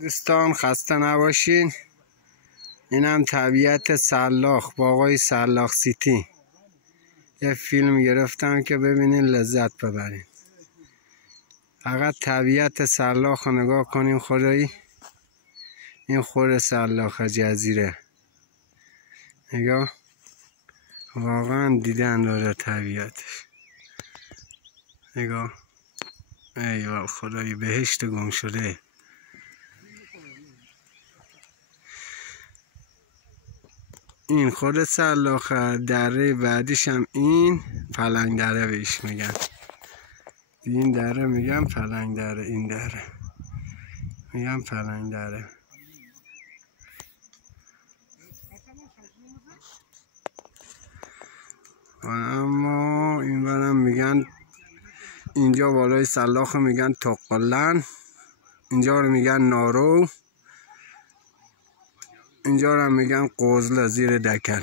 دوستان خسته نباشین. این هم طبیعت سلاخ با آقای سلاخ سیتی. یه فیلم گرفتم که ببینین لذت ببرین. فقط طبیعت سلاخ رو نگاه کنین خدایی. این خود سلاخ جزیره نگاه، واقعا دیدن داره طبیعتش. نگاه ایوال خدایی، بهشت گم شده. این خود سلاخه. دره بعدیش هم این پلنگ دره بهش میگن. این دره میگم پلنگ دره، این دره میگم پلنگ دره. اما این برم میگن، اینجا بالای سلاخ میگن تقلن، اینجا رو میگن نارو، اینجا رو میگن قوزله زیر دکل.